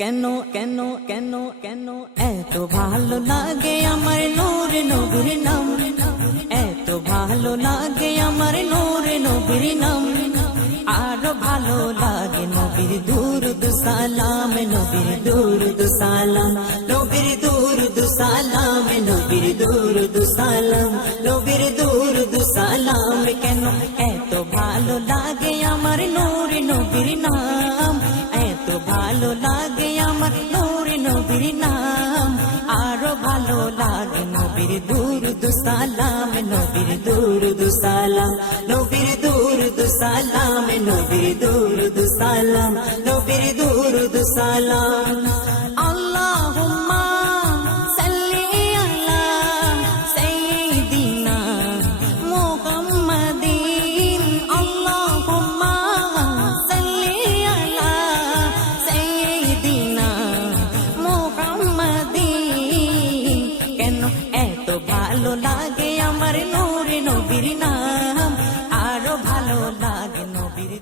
কেন কেন কেন কেন এত ভালো লাগে আমার নূর নবীর নাম, এত ভালো লাগে আমার নূর নবীর নাম। আরো ভালো লাগে নবীর দুরুদ সালাম, নবীর দুরুদ সালাম, নবীর দুরুদ সালাম, নবীর দুরুদ সালাম, নবীর দুরুদ সালাম। কেন এত ভালো লাগে আমার নূর নবীর নাম, এত ভালো লাগে আমার নূর নবীর নাম। আরো ভালো লাগে নবীর দুরুদ সালাম, নবীর দুরুদ সালাম, নবীর দুরুদ সালাম, নবীর দুরুদ সালাম, নবীর দুরুদ সালাম। আল্লাহুম্মা সাল্লি আলা সাইয়্যিদিনা মুহাম্মাদিন, আল্লাহুম্মা সাল্লি আলা সাইয়্যিদিনা মুহাম্মাদিন। কেন এত ভালো লাগে আমার নূর নবীর নাম, আরো ভালো লাগে নবীর